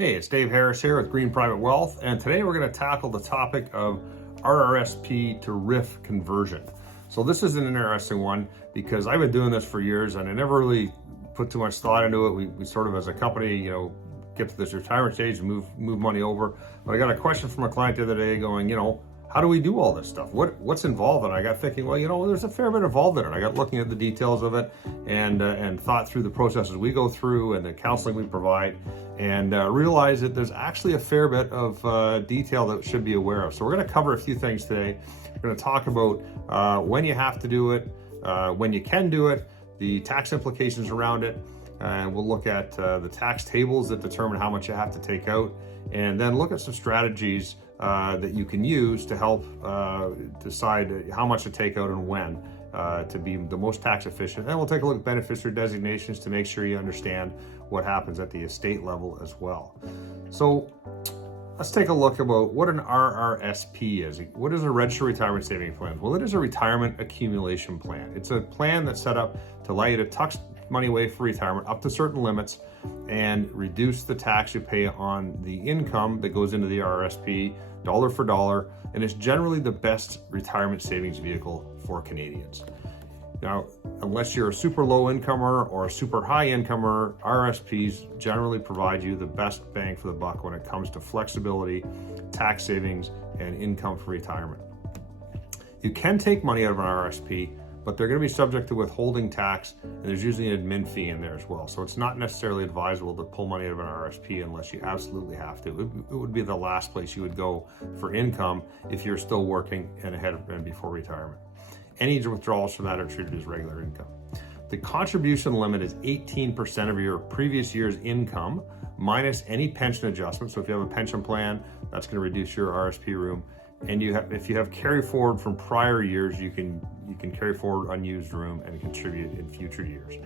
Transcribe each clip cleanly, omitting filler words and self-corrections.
Hey, it's Dave Harris here with Green Private Wealth, and today we're going to tackle the topic of RRSP to RRIF conversion. So this is an interesting one because I've been doing this for years and I never really put too much thought into it. We sort of, as a company, get to this retirement stage and move money over. But I got a question from a client the other day going, how do we do all this stuff? What's involved in it? I got thinking, well, there's a fair bit involved in it. I got looking at the details of it and thought through the processes we go through and the counseling we provide, and realized that there's actually a fair bit of detail that we should be aware of. So we're going to cover a few things today. We're going to talk about when you have to do it, when you can do it, the tax implications around it, and we'll look at the tax tables that determine how much you have to take out, and then look at some strategies that you can use to help decide how much to take out and when to be the most tax efficient. And we'll take a look at beneficiary designations to make sure you understand what happens at the estate level as well. So let's take a look about what an RRSP is. What is a registered retirement savings plan? Well, it is a retirement accumulation plan. It's a plan that's set up to allow you to tuck money away for retirement up to certain limits and reduce the tax you pay on the income that goes into the RRSP dollar for dollar, and it's generally the best retirement savings vehicle for Canadians. Now, unless you're a super low incomer or a super high incomer, RRSPs generally provide you the best bang for the buck when it comes to flexibility, tax savings, and income for retirement. You can take money out of an RRSP, but they're going to be subject to withholding tax, and there's usually an admin fee in there as well. So it's not necessarily advisable to pull money out of an RRSP unless you absolutely have to. It would be the last place you would go for income if you're still working and ahead of and before retirement. Any withdrawals from that are treated as regular income. The contribution limit is 18% of your previous year's income minus any pension adjustment. So if you have a pension plan, that's going to reduce your RRSP room. And if you have carry forward from prior years, you can carry forward unused room and contribute in future years.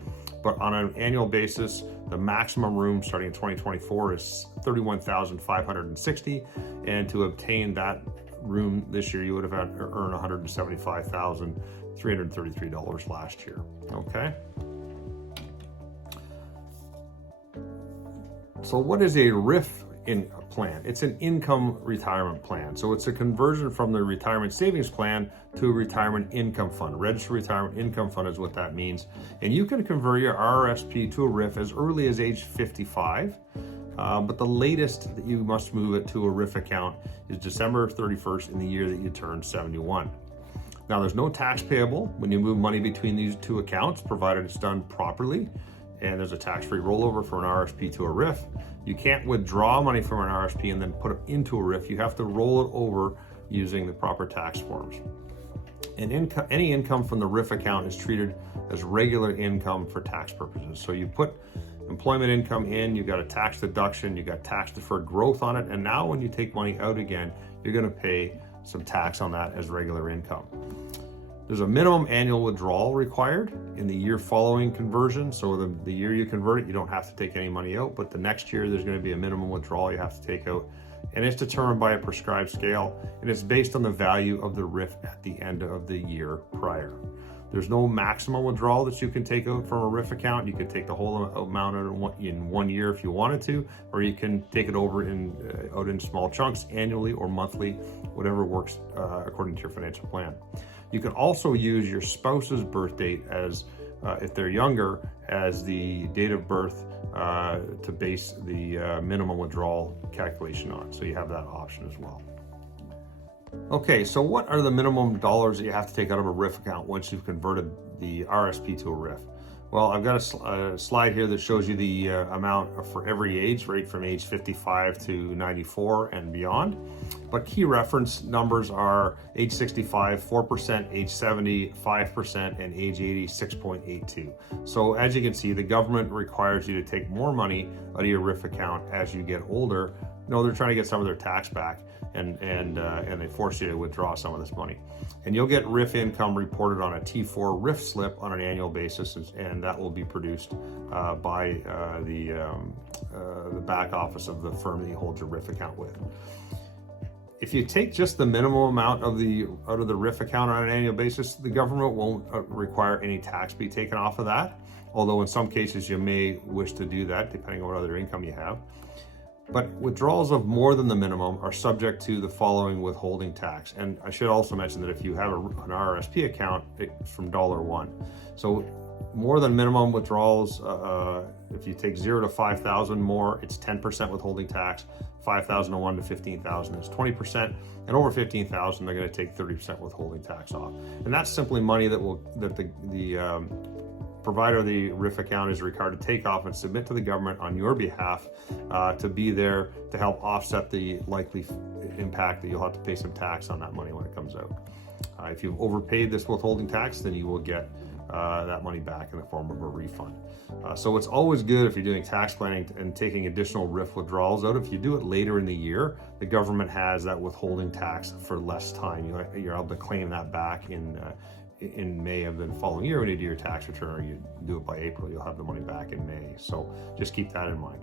But on an annual basis, the maximum room starting in 2024 is $31,560, and to obtain that room this year, you would have had to earn $175,333 last year. Okay. So what is a RRIF plan? It's an income retirement plan. So it's a conversion from the retirement savings plan to a retirement income fund. Registered retirement income fund is what that means. And you can convert your RRSP to a RRIF as early as age 55. But the latest that you must move it to a RRIF account is December 31st in the year that you turn 71. Now, there's no tax payable when you move money between these two accounts, provided it's done properly, and there's a tax-free rollover for an RRSP to a RRIF. You can't withdraw money from an RRSP and then put it into a RRIF. You have to roll it over using the proper tax forms. And any income from the RRIF account is treated as regular income for tax purposes. So you put employment income in, you got a tax deduction, you got tax deferred growth on it, and now when you take money out again, you're going to pay some tax on that as regular income. There's a minimum annual withdrawal required in the year following conversion. So the year you convert it, you don't have to take any money out, but the next year there's going to be a minimum withdrawal you have to take out. And it's determined by a prescribed scale, and it's based on the value of the RRIF at the end of the year prior. There's no maximum withdrawal that you can take out from a RRIF account. You could take the whole amount in 1 year if you wanted to, or you can take it over out in small chunks annually or monthly, whatever works according to your financial plan. You can also use your spouse's birth date as, if they're younger, as the date of birth to base the minimum withdrawal calculation on. So you have that option as well. Okay, so what are the minimum dollars that you have to take out of a RRIF account once you've converted the RRSP to a RRIF? Well, I've got a slide here that shows you the amount for every age, right from age 55 to 94 and beyond. But key reference numbers are age 65, 4%, age 70, 5%, and age 80, 6.82. So as you can see, the government requires you to take more money out of your RRIF account as you get older. They're trying to get some of their tax back, and they force you to withdraw some of this money. And you'll get RRIF income reported on a T4 RRIF slip on an annual basis, and that will be produced by the back office of the firm that you hold your RRIF account with. If you take just the minimum amount out of the RRIF account on an annual basis, the government won't require any tax be taken off of that, although in some cases you may wish to do that depending on what other income you have. But withdrawals of more than the minimum are subject to the following withholding tax. And I should also mention that if you have an RRSP account, it's from $1. So more than minimum withdrawals, if you take 0 to 5,000 more, it's 10% withholding tax. 5,001 to 15,000 is 20%, and over 15,000 they're going to take 30% withholding tax off. And that's simply money that the provider of the RRIF account is required to take off and submit to the government on your behalf to be there to help offset the likely impact that you'll have to pay some tax on that money when it comes out. If you've overpaid this withholding tax, then you will get that money back in the form of a refund. So it's always good if you're doing tax planning and taking additional RRIF withdrawals out. If you do it later in the year, the government has that withholding tax for less time. You're able to claim that back in May of the following year when you do your tax return, or you do it by April, you'll have the money back in May. So just keep that in mind.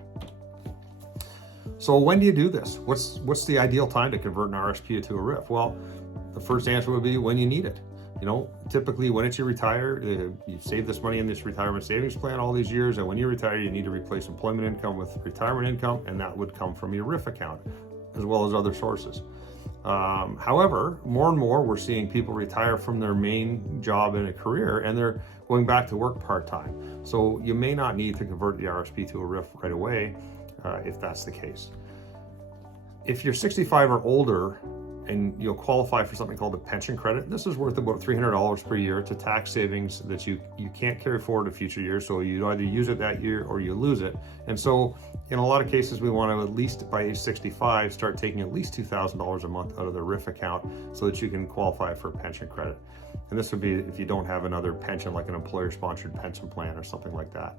So when do you do this? What's the ideal time to convert an RSP to a RRIF? Well, the first answer would be when you need it. Typically when you retire, you've saved this money in this retirement savings plan all these years, and when you retire, you need to replace employment income with retirement income, and that would come from your RRIF account, as well as other sources. However, more and more we're seeing people retire from their main job in a career, and they're going back to work part-time. So you may not need to convert the RSP to a RRIF right away if that's the case. If you're 65 or older, and you'll qualify for something called a pension credit. This is worth about $300 per year. It's a tax savings that you can't carry forward to future years, so you either use it that year or you lose it. And so in a lot of cases, we want to, at least by age 65, start taking at least $2,000 a month out of the RRIF account so that you can qualify for a pension credit. And this would be if you don't have another pension, like an employer-sponsored pension plan or something like that.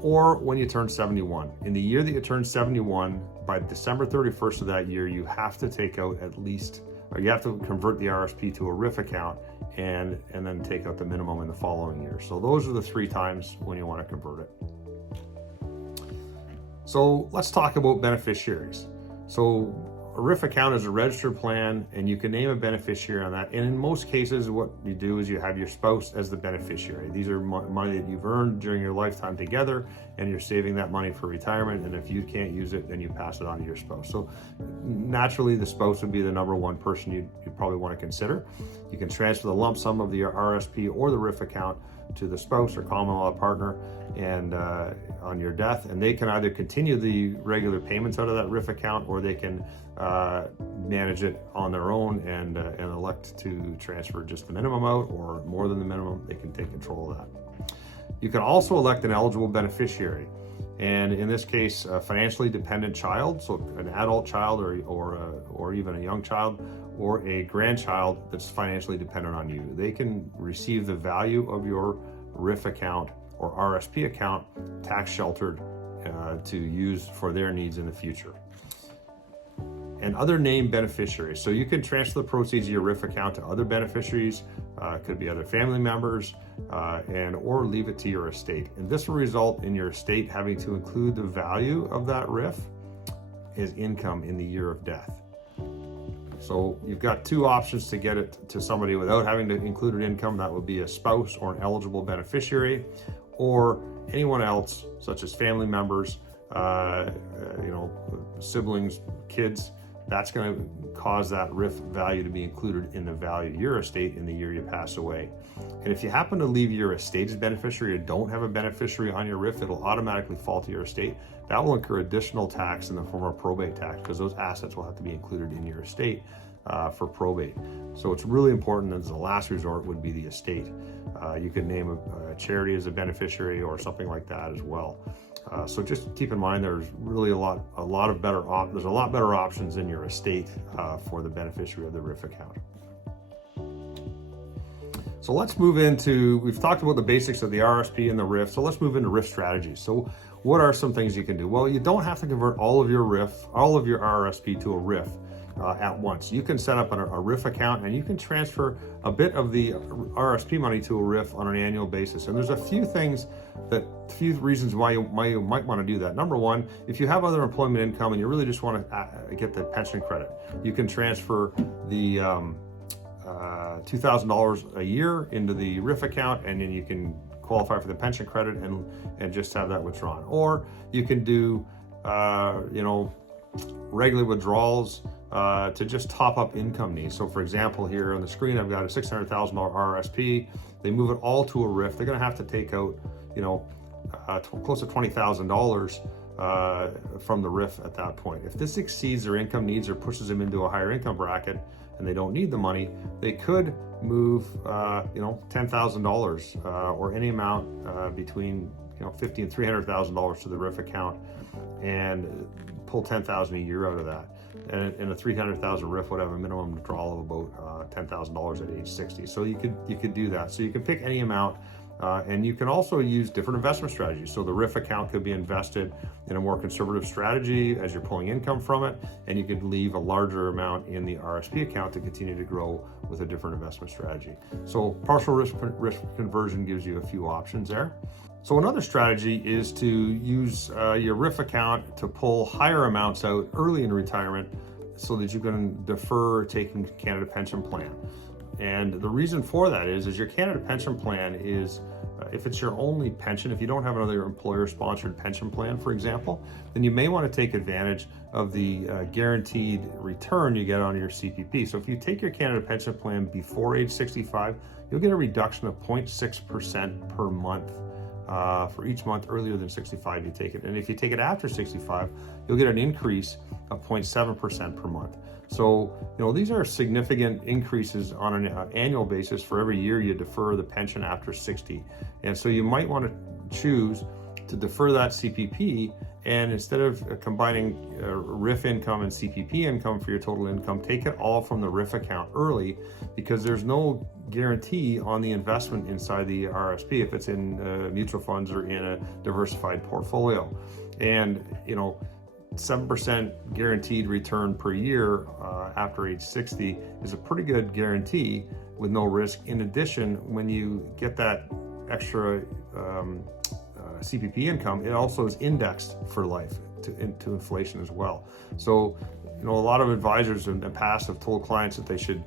Or when you turn 71. In the year that you turn 71, by December 31st of that year, you have to take out at least, or you have to convert the RSP to a RRIF account and then take out the minimum in the following year. So those are the 3 times when you want to convert it. So let's talk about beneficiaries. So a RRIF account is a registered plan, and you can name a beneficiary on that. And in most cases, what you do is you have your spouse as the beneficiary. These are money that you've earned during your lifetime together, and you're saving that money for retirement. And if you can't use it, then you pass it on to your spouse. So naturally, the spouse would be the number one person you'd probably want to consider. You can transfer the lump sum of the RSP or the RRIF account to the spouse or common law partner and on your death, and they can either continue the regular payments out of that RRIF account, or they can manage it on their own and elect to transfer just the minimum out, or more than the minimum. They can take control of that. You can also elect an eligible beneficiary, and in this case, a financially dependent child, so an adult child or even a young child, or a grandchild that's financially dependent on you. They can receive the value of your RRIF account or RSP account tax sheltered to use for their needs in the future. And other named beneficiaries. So you can transfer the proceeds of your RRIF account to other beneficiaries, could be other family members, or leave it to your estate. And this will result in your estate having to include the value of that RRIF as income in the year of death. So you've got 2 options to get it to somebody without having to include an income. That would be a spouse or an eligible beneficiary, or anyone else, such as family members, siblings, kids. That's going to cause that RRIF value to be included in the value of your estate in the year you pass away. And if you happen to leave your estate as beneficiary or don't have a beneficiary on your RRIF, it'll automatically fall to your estate. That will incur additional tax in the form of probate tax, because those assets will have to be included in your estate for probate. So it's really important that the last resort would be the estate. You can name a charity as a beneficiary or something like that as well. So just keep in mind, there's really a lot better options in your estate for the beneficiary of the RRIF account. So let's move into, we've talked about the basics of the RSP and the RRIF, so let's move into RRIF strategies. So what are some things you can do? Well, you don't have to convert all of your RRSP to a RRIF at once. You can set up a RRIF account, and you can transfer a bit of the RSP money to a RRIF on an annual basis. And there's a few reasons why you might want to do that. Number one, if you have other employment income and you really just want to get the pension credit, you can transfer the $2,000 a year into the RRIF account, and then you can qualify for the pension credit and just have that withdrawn. Or you can do regular withdrawals to just top up income needs. So for example, here on the screen, I've got a $600,000 RRSP. They move it all to a RRIF. They're going to have to take out, close to $20,000 from the RRIF at that point. If this exceeds their income needs or pushes them into a higher income bracket and they don't need the money, they could move, $10,000 or any amount between $50,000 and $300,000 to the RRIF account and pull $10,000 a year out of that. And a $300,000 RRIF would have a minimum withdrawal of about $10,000 at age 60. So you could do that. So you can pick any amount. And you can also use different investment strategies. So the RRIF account could be invested in a more conservative strategy as you're pulling income from it, and you could leave a larger amount in the RSP account to continue to grow with a different investment strategy. So partial risk conversion gives you a few options there. So another strategy is to use your RRIF account to pull higher amounts out early in retirement so that you can defer taking Canada Pension Plan. And the reason for that is your Canada Pension Plan is, if it's your only pension, if you don't have another employer-sponsored pension plan, for example, then you may want to take advantage of the guaranteed return you get on your CPP. So if you take your Canada Pension Plan before age 65, you'll get a reduction of 0.6% per month for each month earlier than 65 you take it. And if you take it after 65, you'll get an increase of 0.7% per month. So, these are significant increases on an annual basis for every year you defer the pension after 60. And so you might want to choose to defer that CPP, and instead of combining RRIF income and CPP income for your total income, take it all from the RRIF account early, because there's no guarantee on the investment inside the RRSP if it's in mutual funds or in a diversified portfolio. And, 7% guaranteed return per year after age 60 is a pretty good guarantee with no risk. In addition, when you get that extra CPP income, it also is indexed for life to inflation as well. So, a lot of advisors in the past have told clients that they should,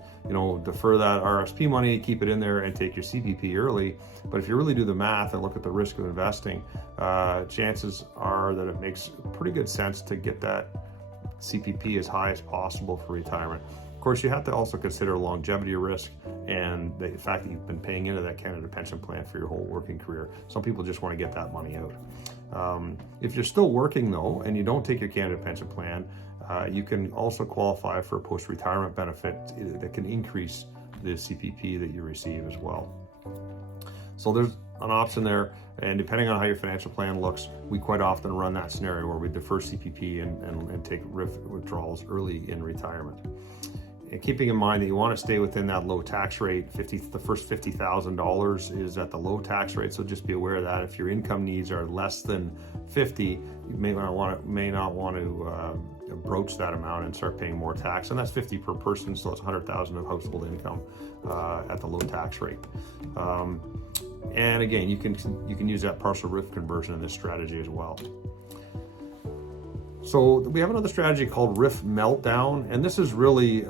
defer that RSP money, keep it in there, and take your CPP early. But if you really do the math and look at the risk of investing, chances are that it makes pretty good sense to get that CPP as high as possible for retirement. Of course, you have to also consider longevity risk and the fact that you've been paying into that Canada Pension Plan for your whole working career. Some people just want to get that money out. If you're still working though, and you don't take your Canada Pension Plan, you can also qualify for a post-retirement benefit that can increase the CPP that you receive as well. So there's an option there, and depending on how your financial plan looks, we quite often run that scenario where we defer CPP and take RRIF withdrawals early in retirement. And keeping in mind that you want to stay within that low tax rate, the first $50,000 is at the low tax rate. So just be aware of that. If your income needs are less than 50, you may not want to broach that amount and start paying more tax. And that's 50 per person, so it's 100,000 of household income at the low tax rate. And again, you can use that partial RRIF conversion in this strategy as well. So we have another strategy called RRIF meltdown, and this is really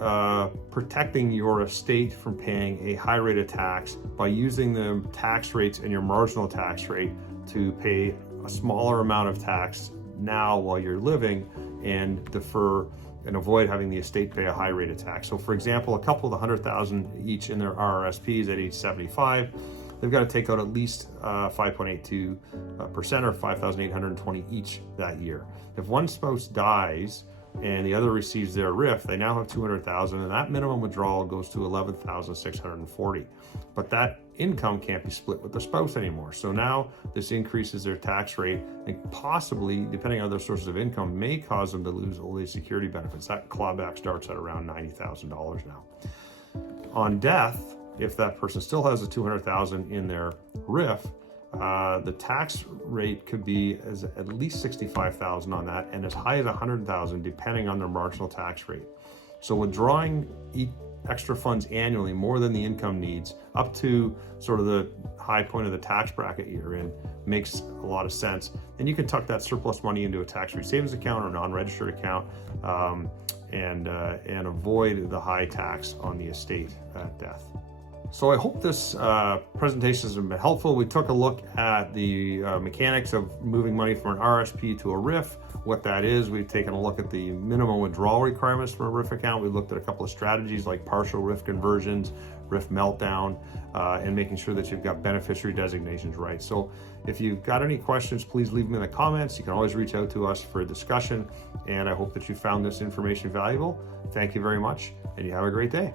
protecting your estate from paying a high rate of tax by using the tax rates and your marginal tax rate to pay a smaller amount of tax now while you're living and defer and avoid having the estate pay a high rate of tax. So for example, a couple of the 100,000 each in their RRSPs at age 75, they've got to take out at least 5.82% or 5,820 each that year. If one spouse dies and the other receives their RRIF, they now have 200,000, and that minimum withdrawal goes to 11,640. But that income can't be split with the spouse anymore. So now this increases their tax rate, and possibly, depending on their sources of income, may cause them to lose old age security benefits. That clawback starts at around $90,000 now. On death, if that person still has a 200,000 in their RRIF, the tax rate could be at least 65,000 on that, and as high as 100,000 depending on their marginal tax rate. So withdrawing extra funds annually more than the income needs up to sort of the high point of the tax bracket you're in makes a lot of sense. And you can tuck that surplus money into a tax-free savings account or non-registered account and avoid the high tax on the estate at death. So I hope this presentation has been helpful. We took a look at the mechanics of moving money from an RRSP to a RRIF, what that is. We've taken a look at the minimum withdrawal requirements for a RRIF account. We looked at a couple of strategies like partial RRIF conversions, RRIF meltdown, and making sure that you've got beneficiary designations right. So if you've got any questions, please leave them in the comments. You can always reach out to us for a discussion, and I hope that you found this information valuable. Thank you very much, and you have a great day.